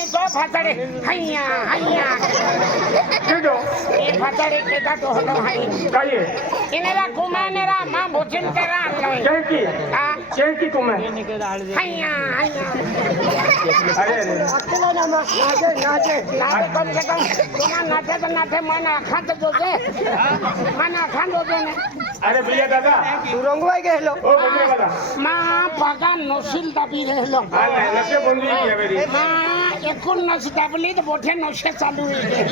आणि तो फाचाडे हैया हैया केडो ये फाचाडे केदा तो होतो हाय काय इनेला कुमानेरा मा भोजन करा आणलोय चेकी हां चेकी तुम्हें हैया हैया अरे अरे अकेला ना नाचे नाचे नाचे कम से कम तुम्हारा नाचे तो नाचे मना खात जोजे मना खान जोजे ने अरे भैया दादा तू रंगवाई गेलो ओ भैया दादा मा पगा नशील दाबी रहलो हा नाही नशे बंदी आहे मेरी मा एकूण नस दाबली तर मोठे नशे चालू आहे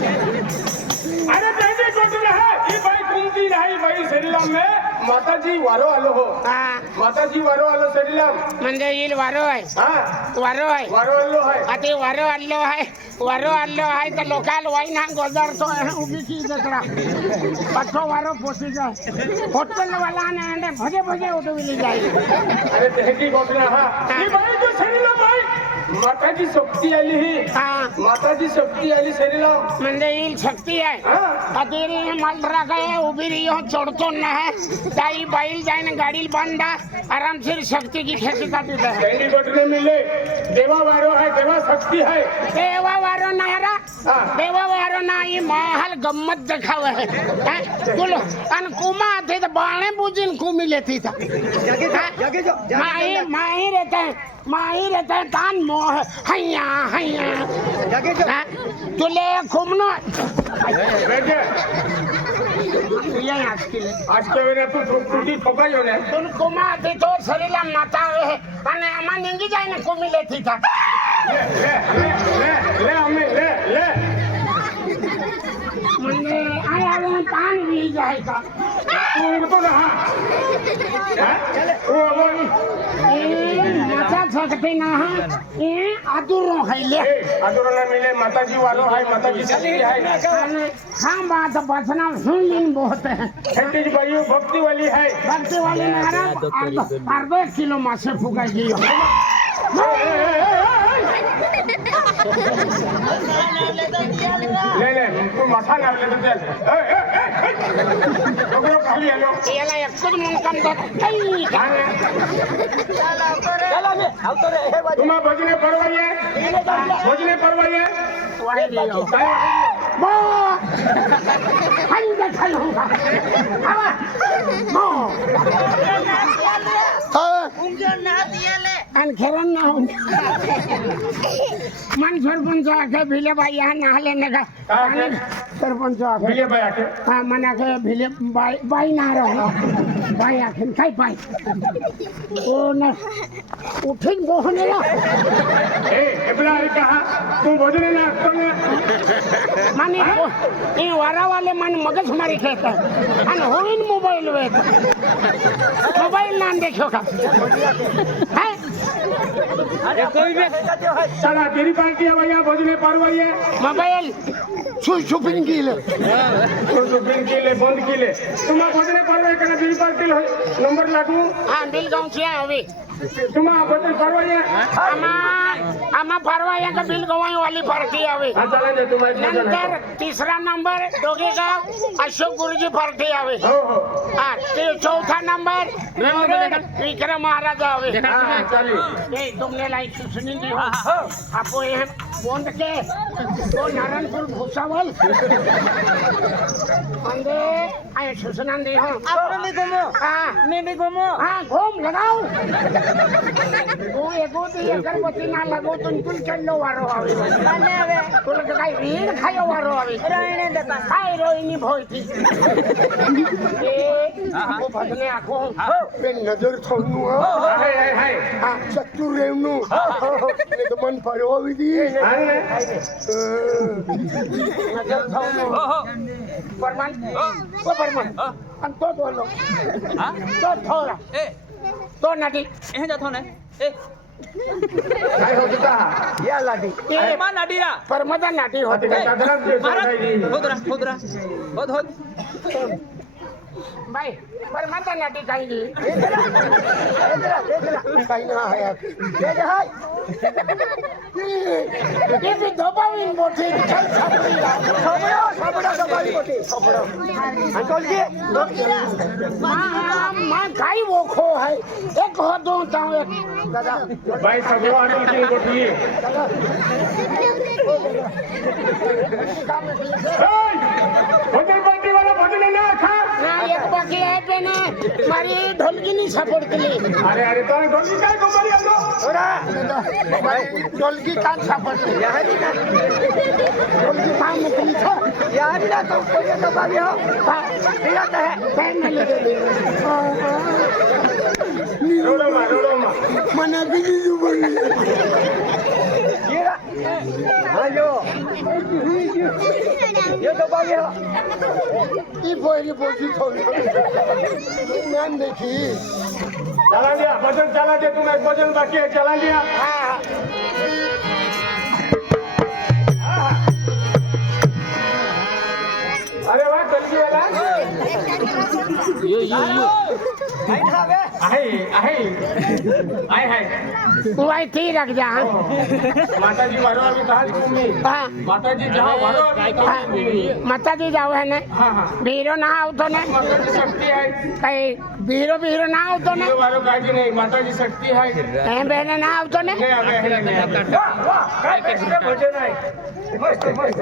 अरे तेजी कोटू है ही भाई कुंती नाही भाई शरीराम में माताजी वारो आलो हो हा माताजी वारो आलो शरीराम म्हणजे येईल वारो आहे हा वारो आहे वारो आलो है आता वारो आलो आहे तर लोकाल वाईन हा गोजार तो उभी की दसरा पाछो वारो पोसी जाए होटल वाला ने भजे भजे उठविली जाए अरे तेजी कोटू हा ही भाई जो शरीराम भाई माताजी शक्ती आली ही माताजी शक्ती आली शरीराम म्हणजे येईल शक्ती आहे अतेरी माल राखाय उभी रही हो चढ़तो ना है ताई बाईल जाए गाड़ी बांधा आराम से शक्ति की खेती काटी है तेजी कोटू ने मिले देवा वारो है देवा शक्ति है देवा वारो ना हरा देवा वारो ना ये महल गम्मत दिखाव है बोलो अन कुमा थे तो बाणे बुजिन कुमी लेती था माही रहता है तान मोह हैया हैया तुले घूमनो ये आज के वेळे तू तुझी ठोकायो ने तुम कुमा थे तो शरीला माता है अने अमा निंगी जाए ने कुमी लेती था ले हमें ले मने आया वो तान भी जाएगा तू तो रहा ओ बोल माता सकते ना ये आदुरो है ले आदुरला मिले माताजी वालो है माताजी शक्ति है हाँ बात बचना सुन लीन बहुत है खेती भाई भक्ति वाली है भक्ति वाली नारा अर्धा किलो मासे फुकाई दी ले तू माथा नारले तो चल डोकरो खाली आलो याला एकच मुंकम दत काही गाणे चला मी आवतो रे हे बाजू तुम्हा भजने परवाये वाहे दियो बो हंज खाई होगा आवा बो उंजो ना दियाले अन खेरन ना हो मन सरपंच आके भिले भाई यहाँ नहाले नगा सरपंच आके भिले भाई आके हाँ मन आके भिले भाई ना रहो भाई आके काय भाई ओ ना उठिन बोहने ला एबला कहा तू भजने ना तो माने ये वारा वाले मन मगज मारी खेता अन होइन मोबाइल वेत मोबाइल ना देखो का है अरे कोई भी चला तेरी पार्टी है भैया भजने परवाये मोबाइल शॉपिंग केलं शॉपिंग केले बंद केले तुम्हा भजने परवाये kana बिल पार्टी नंबर लागू हां बिल गावची आहे हवी तुम्हा भजन परवाये आमा परवाया का बिल गवाई वाली पार्टी आवे चला दे तुम्हाला नंतर तिसरा नंबर दोघे गाव अशोक गुरुजी पार्टी आवे हो हां ते चौथा नंबर विक्रम महाराज आवे हां चली ए तुमने लाइक सुनी दी हो आपो ये बोंड के तो नारायणपुर भूसावल अंदे आए सुसना दे हो आपने भी घूमो हां मैं भी घूमो हां घूम लगाओ वो एगो ती अगरबत्ती ना लगो तुम चलो वारो आवे माने आवे तुला काय रीण खायो वारो आवे रोहिणी देता काय रोहिणी भोयती ए आपो भजने आखो पे नजर छोड़नू हाय हाय आ चतुर रेवनू ने तो मन पड़ो विधि नजर थावनो परमान ओ परमान अन तो बोलो तो थोड़ा तो नाटी ए जातो ने ए काय होता या लाडी ए मा नाडीरा परमदा नाटी होती साधारण होदरा होद भाई परमदा नाटी खाएगी काही ना है ये भी धोबावीन मोठी चल छपड़ी सबड़ा दबाई कोटी सबड़ा अंकल जी मां खाई वो खो है एक हो दो ताऊ एक दादा भाई सगळं आणून केली गोठी ભોજન પાર્ટી વાળા ભોજન એને આખા ના એક બાકી હે બેને મારી ઢોલકીની સપોર્ટ કરી અરે અરે તો ઢોલકી કાય કમારી આલો ઢોલકી કાન સપોર્ટ કરી ઢોલકી કામ મોકલી છો यार ना तो कोई तो बाबी हो दिया तो है બેન ને લીધે રોડોમાં મને બીજી બોલી ये हाँ जो ये तो बाबी हो ઈ બોલી બોલી થોડી નામ દેખી चला दिया भजन चला दे तुम एक भजन बाकी है चला दिया હા अरे वाह ढोलकी वाला आहे आहे आहे તું અહીંથી રાખજા હા माताजी वारो अभी कहा तुम्ही હા माताजी जहाँ वारो अभी कहा तुम्ही માતાજી જાવ હે ને हाँ हाँ ભીરો ના આવતો ને माताजी शक्ति है કઈ ભીરો ભીરો ના આવતો ને ये वारो काजी नहीं माताजी शक्ति है એ બેને ના આવતો ને नहीं आवे है नहीं आवे वाह वाह काय कसं भजन आहे मस्त मस्त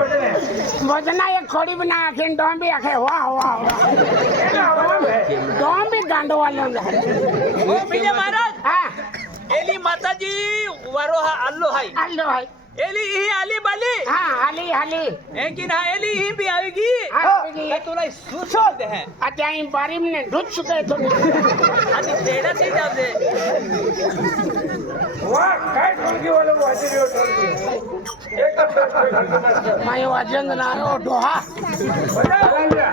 भजन आहे ભજના એક ખોડી બના આખી ડોંબી આખે વાહ વાહ વાહ ડોંબી ગાંડો વાળો ओ बिले महाराज હા एली माताजी वारो हा आल्लो हाय હાલો હાય एली ही आली बाली હા હાલી હાલી एकी ना एली ही भी आवेगी હા काय तुला सुचो दे है અત્યારે બારીમ ને ઢૂચ ચુકે તો आणि तेडा થઈ જાવે वाह काय ढोलकी वाला वाजी रहे हो ढोलकी एकदम માયો અજંગ ના આવ્યો ડોહા चला दिया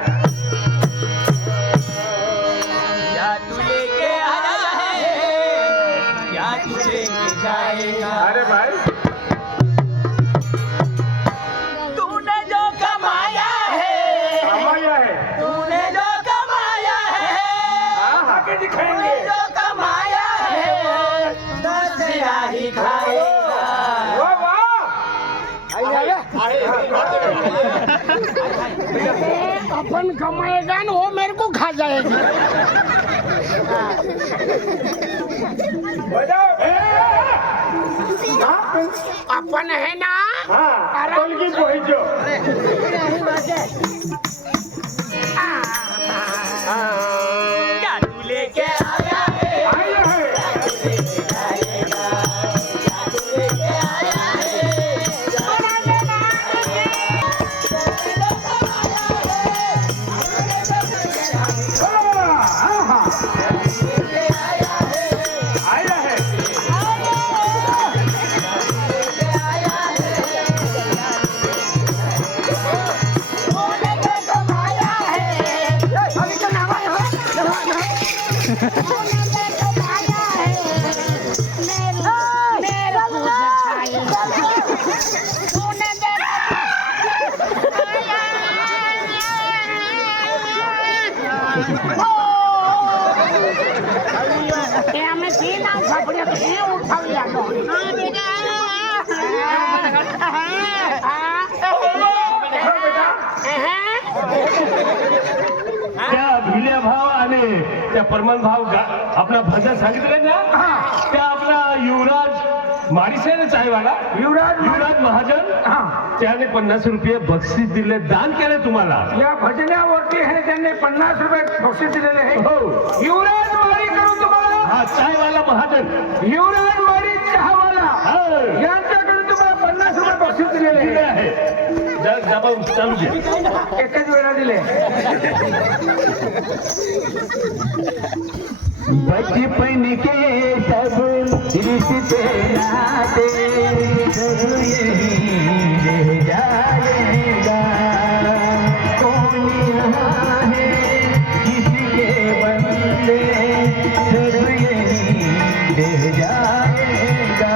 क्या तू लेके आया है क्या तुझे के जाएगा अरे भाई तूने जो कमाया है हमारा है तूने जो कमाया है हाँ आके दिखाएंगे तूने जो कमाया है दस ही खाएगा वाह वाह अपन कमाएगा ना वो मेरे को खा जाएगा बजाओ अपन है ना हाँ ढोलकी पहुंचो क्या तू लेके आया है आया है आया है अभी तो नवा અમે થી ના સાંભળ્યો તો એ ઉઠાવી આનો त्या भिल्या भाव आणि त्या परमान भाव आपला भजन सांगितलं ना त्या आपला युवराज मारिसे ना चायवाला युवराज महाजन त्याने 50 रुपये बक्षीस दिले दान केले तुम्हाला या भजनावरती है त्यांनी 50 रुपये बक्षीस दिलेले आहे हो युवराज मारी करून तुम्हाला हा चायवाला महाजन युवराज मारी चहावाला हो. यांच्याकडे तुम्हाला 50 रुपये बक्षीस दिलेले दिले आहे आहे दबाव चालू घ्या एकच वेळा दिले बचपन के सब रिश्ते नाते सब यही रह जाएगा कौन यहाँ है किसके बंदे सब यही रह जाएगा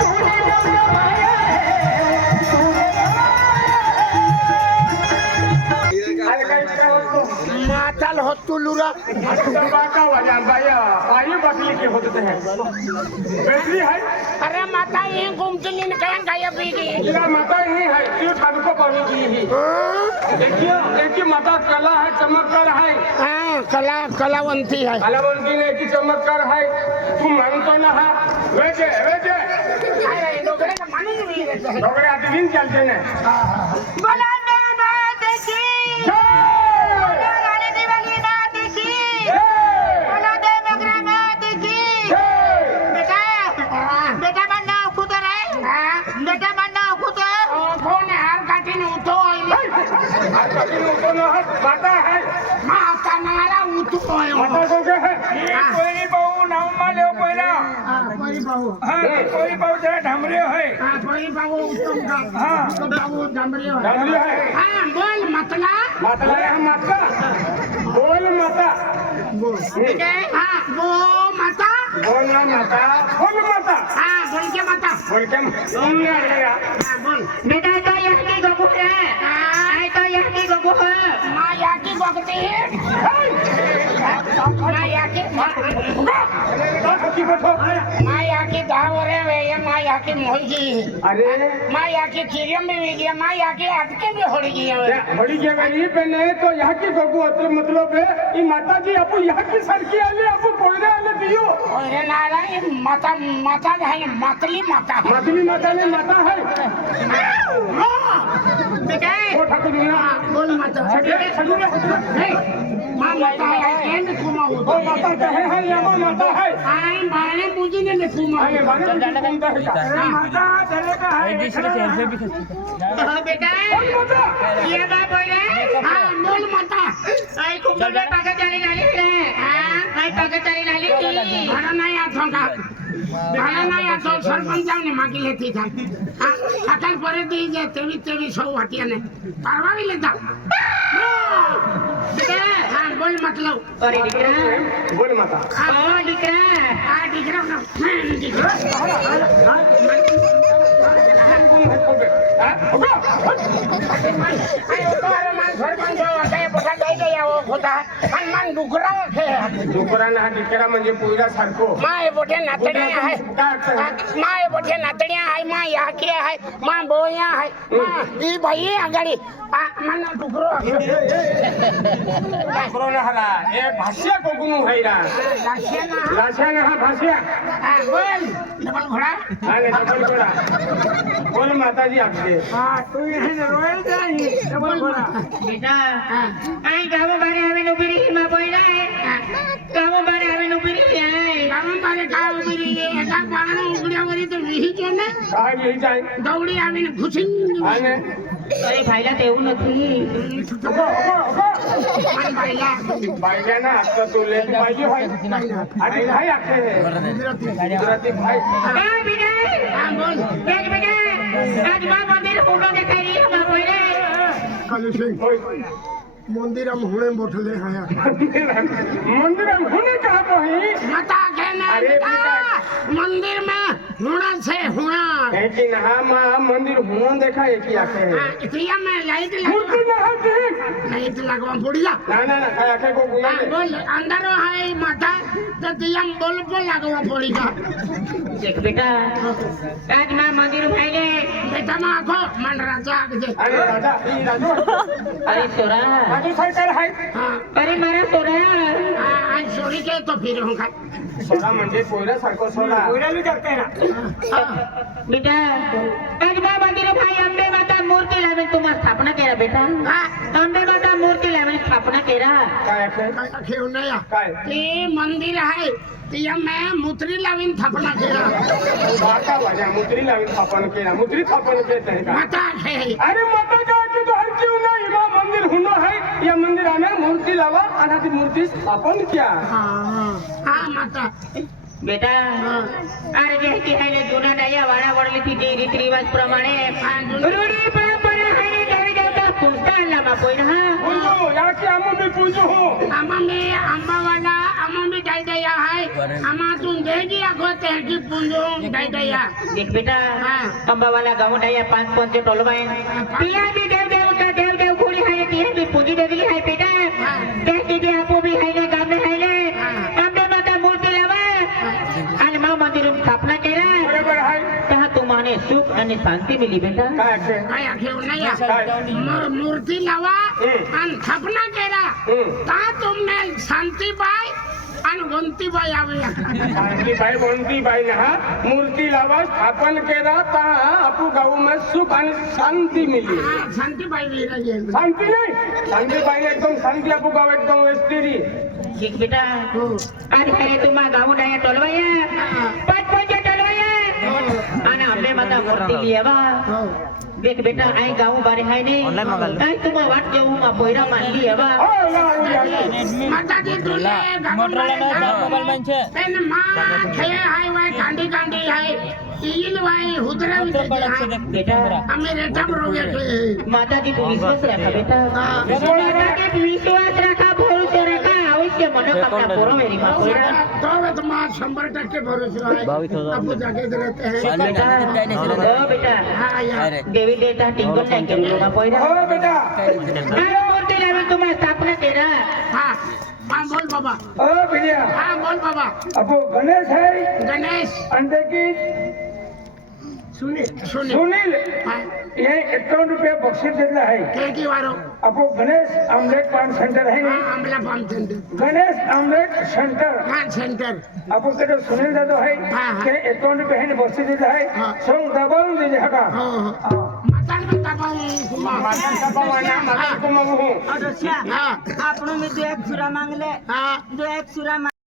तूने जब कमाया है तूने आणि काही काय होतो माताल होतो लुरा बाका वजान बाया पायी बकली के होते हैं बेटरी है अरे माता ये घूमती ने कहीं गायब भी गई इधर माता ही है ये ठाकुर पानी की ही देखिए देखिए माता कला है चमत्कार है हाँ कला कलावंती है कलावंती ने की चमत्कार है तू मानतो ना हा वेचे वेचे काय डोकऱ्याला माणूस नाही रे. डोकरे आता विन चालते ना बोला मेघनाथ की जय! बोला राणी दिवालीनाथ की जय! बोला देव मेघनाथ की जय! बेटा मानना खुदर है बेटा मानना खुदर कोण हार काठीने उठो आता की नको ना माता है माता नाला उठो माता को क्या है कोई भाऊ नाव माले पहिला परी भाऊ हा कोई भाऊ जरा ढामरे होय परी भाऊ उत्तम का हा. भाऊ डांबरे डांबरे आहे. हा बोल मतला माता है माता बोल माता हा बो माता बोल ना माता बोल माता हा बोलके माता बोल के हा बोल बेटा तो यहाँ की गोगो है आई तो यहाँ की गोगो है माँ याकी बघते माँ याकी माँ याकी दहावरे वे माँ याकी मोहगी अरे माँ याकी खीरियम भी वी गया माँ याकी अटके भी होड़ी गई बड़ी जगह नहीं पे नहीं तो यहाँ की गगु मतलब है ये माता जी आपको यहाँ की सड़की आले आपको कोयरे आले दियो अरे नारायण माता माता है मतली माता है मछली माता ने माता है बेटा वो ठाकुर दुनिया बोल माता माँ माता है केंद कुमा वो हो माता कहे है यहाँ माता है आई माने मुझे ने कुमा आगे बाने घूमता है क्या माता चले का है बेटा बोल माता ये बात बोले हाँ बोल माता आई कुंभ में पाके चली डाली है आई पाके चली डाली थी भाड़ा नहीं आता का भाड़ा नहीं आता सरपंचाने मागी लेती था अकल परे दी जे तेवी तेवी सौ हटिया ने परवा भी लेता हाँ बोल मतलब और दिखरा बोल माता और दिखरा हाँ दिख रहा ना दिख रहा डुकरा ना डिकरा म्हणजे पोयरा सारखो माय बोठे नातड्या आहे माय बोठे नातड्या आहे मा याकी आहे मा बोया आहे मा ही बाई आगाडी मन डुकरो डुकरो ना हला ए भाष्या कोकुनु हैरा लाशा ना हा भाष्या बोल डबल घोडा आले डबल कोडा बोल माताजी आपले तू हे रोयल जाई डबल बोला बेटा आई गाव बारे हमें नौकरी हिमा बोला है गाव बारे हमें नौकरी है गावं मारे गाव बिरी एका पाणं उघड्यावरी तर विहीचे ना काय येई जाय दौडी आम्ही घुसून आने अरे भाईला तेवढं નથી मन बाईला बायला ना आता तो ले पाहिजे होय आणि भाई आखे गुजराती भाई काय बेटा हा बोल एक बेटा आज मां मंदिर फोटो देखाई रही है बोले काली सिंह मंदिरम हुणे बोठले हाया मंदिर होने कहा तो है माता कहना अरे बेटा मंदिर में हुणा से हुणा लेकिन हम मंदिर होना देखा है कि आखे इतिया में लाइट मूर्ति लगवा ना है देख लाइट लगवा पड़िया ना ना ना काय आखे को गुना हाँ, बोल अंदर है माता तो दिया बोल लगवा पड़ेगा देख बेटा आज मां मंदिर भाईले बेटा माँ को मन राजा आगे अरे राजा ई राजू अरे सोरा राजू सरकार है हाँ अरे मारा सोरा आज सोरी के तो फिर होगा सोडा म्हणजे पोयरा सारखं सोडा कोयराली जाते ना बेटा आज मां मंदिर भाई अंबे माता मूर्ती लावे तुम्हा स्थापना केला बेटा हाँ अंबे माता मूर्ती लावे स्थापना केला काय आखे खेळ नाही काय ते मंदिर आहे तिया मैं मुत्री लावीन थापना केला बाका वाजा मुद्री लावून स्थापन केला मुद्री स्थापन केत आहे का माता है अरे माता का की तो हर क्यों नहीं मां मंदिर होना है या मंदिराने मूर्ति लावा आणि ती मूर्ती स्थापन किया हाँ हाँ माता बेटा अरे जे की आहे जुना डाया वाडा वडली ती रीत रिवाज प्रमाणे रूढी परंपरा आहे देवी देवता पूजता लामा पोइना पूजो या की आम भी पूजो हो आमा में आंबावाला आमा में डाल दिया है आमा तुम देगी अगोते है कि पुंजो डाल दिया देख बेटा अंबावाला गाव डाया 5 टोल बाय पिया भी देव देव कोणी आहे ती भी पूजी देली आहे बेटा ते की आपो भी आहे ना गाव में आहे अंबे माता मूर्ती लावा आणि मां मंदिर स्थापना केला बरोबर आहे तेव्हा तुम्हाला सुख आणि शांती मिली बेटा काय आखे काय आखेव नाही मूर्ति लावा आणि स्थापना केला ता तुमने शांति पाई आणि गंतीबाई आवे शांति भाई बोलती भाई ना मूर्ति लावा स्थापन केला ता आपू गाँव में सुख आणि शांति मिली शांतीबाई वीरा गेल शांति नहीं शांति भाई एकदम शांति आपू गाँव एकदम स्थिरी ठीक बेटा आज आहे तुम्हा गाऊन आहे टोलवाया पाच टोलवाया आणि आंबे माता मूर्ती लियावा देख बेटा आई गाँव बारे है नहीं आई तुम्हा वाट जेऊ मा पोयरा मानली हवा माताजी तुले पेन मा खे हाय वाय कांडी कांडी हाय इल वाय हुदरा बेटा आम्ही रेटम रोगे थे माताजी तू विश्वास रखा बेटा माताजी विश्वास रखा भरोसा रखा अवश्य मनोकामना पूर्ण होईल मा पोयरा तो तुम्हारा 100% भरोसा है आपको जाके रहते हैं बेटा बेटा हाँ यार देवी देवता टिंगल नाही केली मा पोयरा हो बेटा काय मूर्ती लावून तुम्हाला स्थापना केला हाँ हाँ बोल बाबा ओ भैया हाँ बोल बाबा आपू गणेश है गणेश अंडे की सुनील सुनील सुनील हाँ ये 51 रुपया बक्षीस देता है केकी वारो आपको गणेश आमलेट पान सेंटर है हाँ नहीं आमला farm centre Ganesh omelette centre हाँ सेंटर आपको के सुनील दादा है हाँ, हाँ। के 51 रुपया है बक्षीस देता है हाँ। सोंग दबाव दे हका हो हो मतान में दबाऊं माता का बवाना माता को मगू और रसिया हाँ आपनों में 2 एक सुरा मांगले हाँ 2 एक सुरा